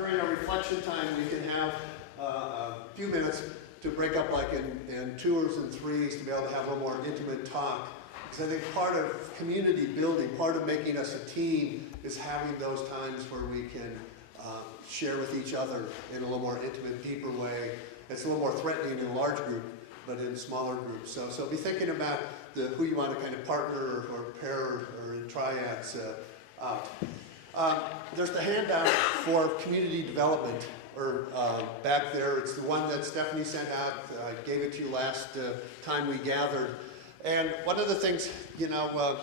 during our reflection time, we can have a few minutes to break up like in twos and threes to be able to have a little more intimate talk. Because I think part of community building, part of making us a team is having those times where we can share with each other in a little more intimate, deeper way. It's a little more threatening in a large group, but in smaller groups. So be thinking about who you want to kind of partner or pair or in triads out. There's the handout for community development, or back there. It's the one that Stephanie sent out. I gave it to you last time we gathered. And one of the things, you know,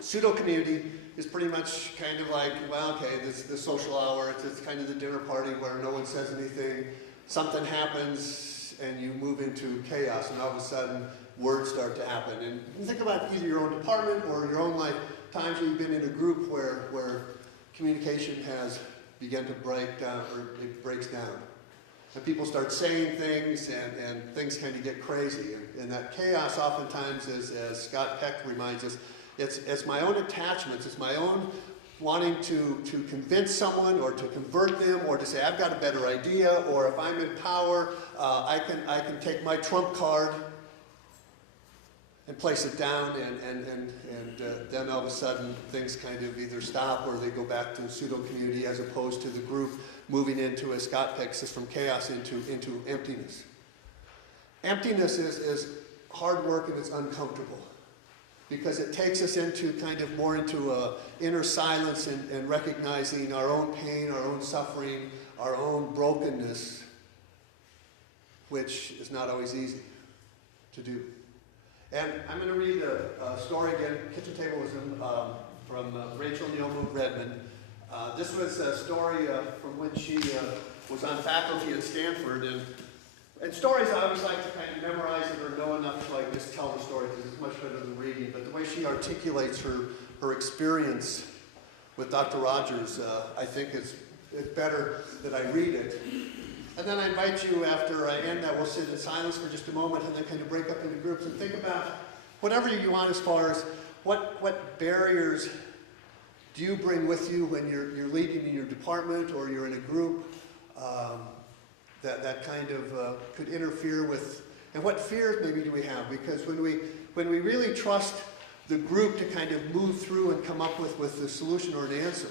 pseudo-community is pretty much kind of like, well, okay, this the social hour. It's kind of the dinner party where no one says anything. Something happens and you move into chaos, and all of a sudden words start to happen. And you think about either your own department or your own life, times where you've been in a group where communication has begun to break down, or it breaks down. And people start saying things, and things kind of get crazy. And that chaos oftentimes, as Scott Peck reminds us, it's my own attachments, it's my own wanting to convince someone or to convert them or to say, I've got a better idea, or if I'm in power, I can take my trump card and place it down, and then all of a sudden things kind of either stop or they go back to pseudo-community as opposed to the group moving into, as Scott Peck says, from chaos into emptiness. Emptiness is hard work and it's uncomfortable because it takes us into kind of more into inner silence and recognizing our own pain, our own suffering, our own brokenness, which is not always easy to do. And I'm going to read a story again. Kitchen Tableism from Rachel Neilmoot Redmond. This was a story from when she was on faculty at Stanford. And stories, I always like to kind of memorize it or know enough to like just tell the story because it's much better than reading. But the way she articulates her experience with Dr. Rogers, I think it's better that I read it. And then I invite you, after I end that, we'll sit in silence for just a moment and then kind of break up into groups and think about whatever you want as far as what barriers do you bring with you when you're leading in your department or you're in a group that kind of could interfere with, and what fears maybe do we have? Because when we really trust the group to kind of move through and come up with a solution or an answer,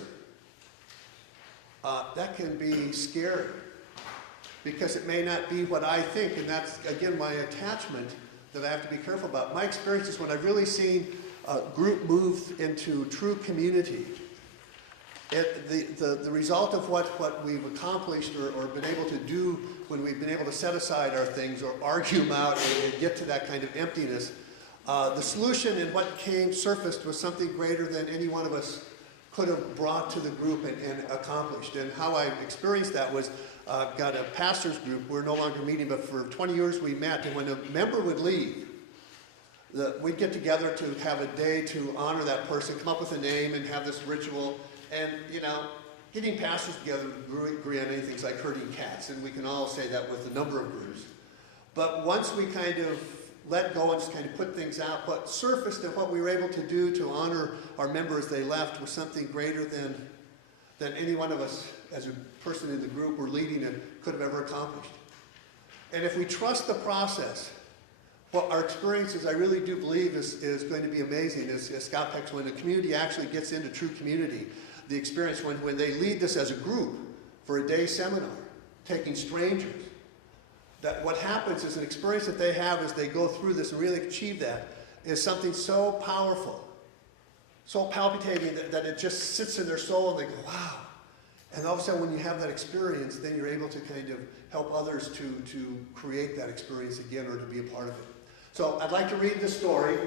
that can be scary. Because it may not be what I think, and that's, again, my attachment that I have to be careful about. My experience is when I've really seen a group move into true community, the result of what we've accomplished or been able to do when we've been able to set aside our things or argue them out and get to that kind of emptiness, the solution and what surfaced was something greater than any one of us could have brought to the group and accomplished. And how I experienced that was, got a pastor's group. We're no longer meeting, but for 20 years we met. And when a member would leave, we'd get together to have a day to honor that person, come up with a name and have this ritual. And, you know, getting pastors together to agree on anything like herding cats. And we can all say that with a number of groups. But once we kind of let go and just kind of put things out, what surfaced and what we were able to do to honor our members they left was something greater than any one of us as a person in the group we're leading it could have ever accomplished. And if we trust the process, what our experiences, I really do believe, is going to be amazing. As Scott Peck, when the community actually gets into true community, the experience when they lead this as a group for a day seminar, taking strangers, that what happens is an experience that they have as they go through this and really achieve that is something so powerful, so palpitating that it just sits in their soul and they go, wow. And all of a sudden when you have that experience, then you're able to kind of help others to create that experience again or to be a part of it. So I'd like to read the story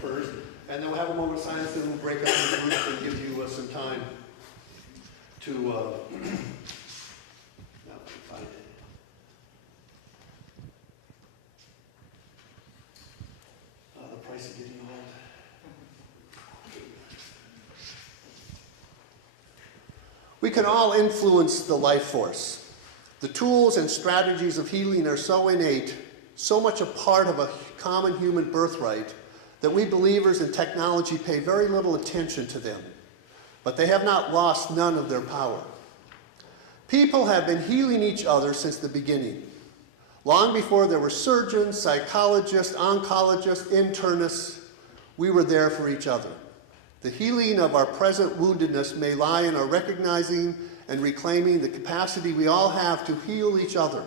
first, and then we'll have a moment of silence, and we'll break up into groups and give you some time to find it. The price of getting old. We can all influence the life force. The tools and strategies of healing are so innate, so much a part of a common human birthright, that we believers in technology pay very little attention to them. But they have not lost none of their power. People have been healing each other since the beginning. Long before there were surgeons, psychologists, oncologists, internists, we were there for each other. The healing of our present woundedness may lie in our recognizing and reclaiming the capacity we all have to heal each other,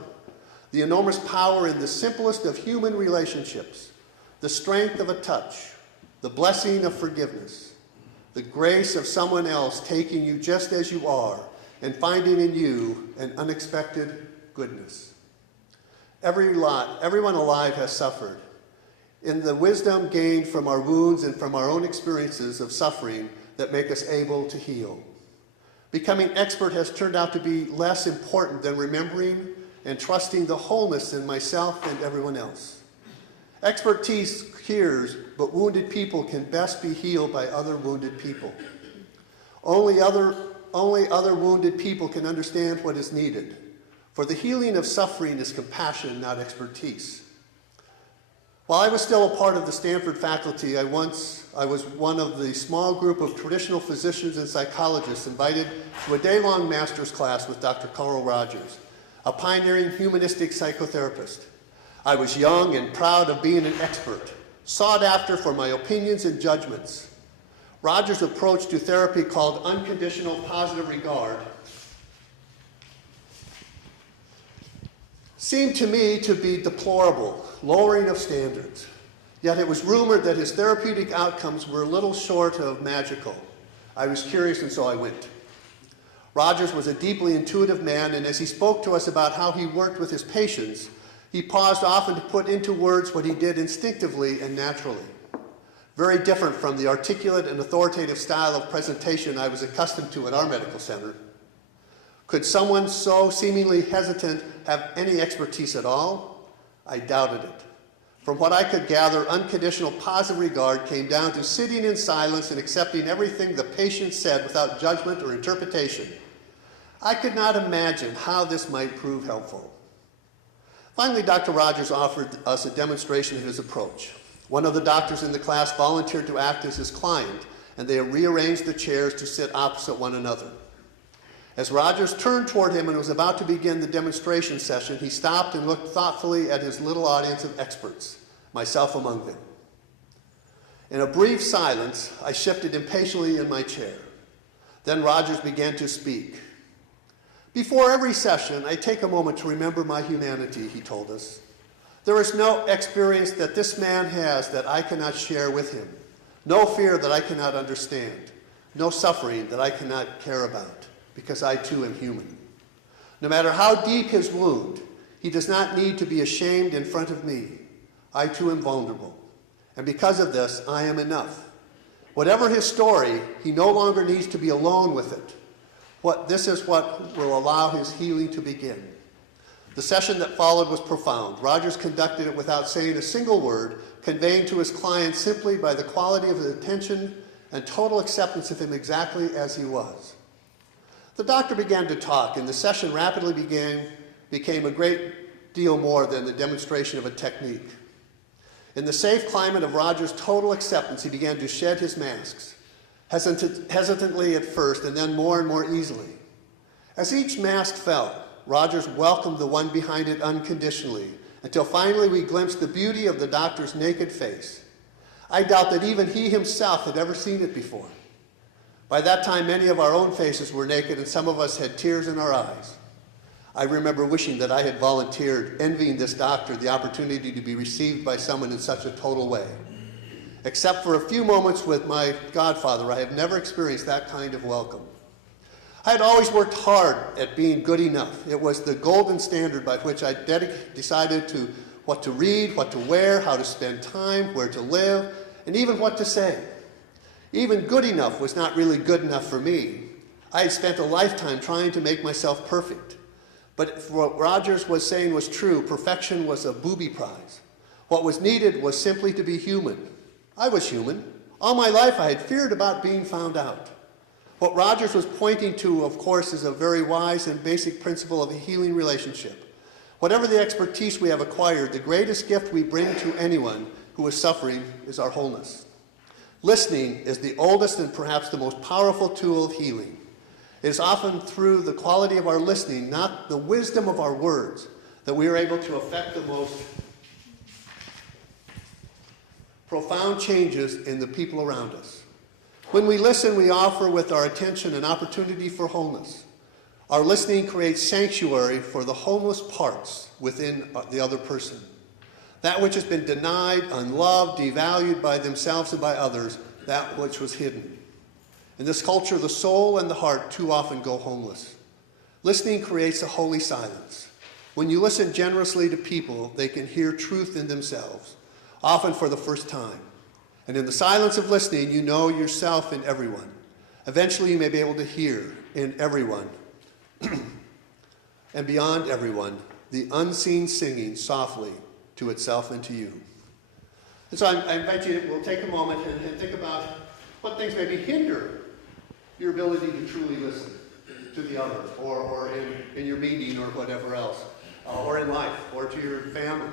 the enormous power in the simplest of human relationships, the strength of a touch, the blessing of forgiveness, the grace of someone else taking you just as you are and finding in you an unexpected goodness. Everyone alive has suffered. In the wisdom gained from our wounds and from our own experiences of suffering that make us able to heal. Becoming expert has turned out to be less important than remembering and trusting the wholeness in myself and everyone else. Expertise cures, but wounded people can best be healed by other wounded people. Only other wounded people can understand what is needed. For the healing of suffering is compassion, not expertise. While I was still a part of the Stanford faculty, I was one of the small group of traditional physicians and psychologists invited to a day-long master's class with Dr. Carl Rogers, a pioneering humanistic psychotherapist. I was young and proud of being an expert, sought after for my opinions and judgments. Rogers' approach to therapy, called unconditional positive regard, seemed to me to be deplorable, lowering of standards. Yet it was rumored that his therapeutic outcomes were a little short of magical. I was curious, and so I went. Rogers was a deeply intuitive man, and as he spoke to us about how he worked with his patients, he paused often to put into words what he did instinctively and naturally. Very different from the articulate and authoritative style of presentation I was accustomed to at our medical center. Could someone so seemingly hesitant have any expertise at all? I doubted it. From what I could gather, unconditional positive regard came down to sitting in silence and accepting everything the patient said without judgment or interpretation. I could not imagine how this might prove helpful. Finally, Dr. Rogers offered us a demonstration of his approach. One of the doctors in the class volunteered to act as his client, and they rearranged the chairs to sit opposite one another. As Rogers turned toward him and was about to begin the demonstration session, he stopped and looked thoughtfully at his little audience of experts, myself among them. In a brief silence, I shifted impatiently in my chair. Then Rogers began to speak. Before every session, I take a moment to remember my humanity, he told us. There is no experience that this man has that I cannot share with him, no fear that I cannot understand, no suffering that I cannot care about, because I too am human. No matter how deep his wound, he does not need to be ashamed in front of me. I too am vulnerable, and because of this, I am enough. Whatever his story, he no longer needs to be alone with it. This is what will allow his healing to begin. The session that followed was profound. Rogers conducted it without saying a single word, conveying to his client simply by the quality of his attention and total acceptance of him exactly as he was. The doctor began to talk, and the session rapidly became a great deal more than the demonstration of a technique. In the safe climate of Rogers' total acceptance, he began to shed his masks, hesitantly at first, and then more and more easily. As each mask fell, Rogers welcomed the one behind it unconditionally, until finally we glimpsed the beauty of the doctor's naked face. I doubt that even he himself had ever seen it before. By that time, many of our own faces were naked, and some of us had tears in our eyes. I remember wishing that I had volunteered, envying this doctor the opportunity to be received by someone in such a total way. Except for a few moments with my godfather, I have never experienced that kind of welcome. I had always worked hard at being good enough. It was the golden standard by which I decided to what to read, what to wear, how to spend time, where to live, and even what to say. Even good enough was not really good enough for me. I had spent a lifetime trying to make myself perfect. But if what Rogers was saying was true, perfection was a booby prize. What was needed was simply to be human. I was human. All my life I had feared about being found out. What Rogers was pointing to, of course, is a very wise and basic principle of a healing relationship. Whatever the expertise we have acquired, the greatest gift we bring to anyone who is suffering is our wholeness. Listening is the oldest and perhaps the most powerful tool of healing. It is often through the quality of our listening, not the wisdom of our words, that we are able to affect the most profound changes in the people around us. When we listen, we offer with our attention an opportunity for wholeness. Our listening creates sanctuary for the homeless parts within the other person. That which has been denied, unloved, devalued by themselves and by others, that which was hidden. In this culture, the soul and the heart too often go homeless. Listening creates a holy silence. When you listen generously to people, they can hear truth in themselves, often for the first time. And in the silence of listening, you know yourself in everyone. Eventually, you may be able to hear in everyone and beyond everyone the unseen singing softly to itself and to you. And so I invite you, we'll take a moment and think about what things maybe hinder your ability to truly listen to the other, or in your meeting or whatever else, or in life, or to your family.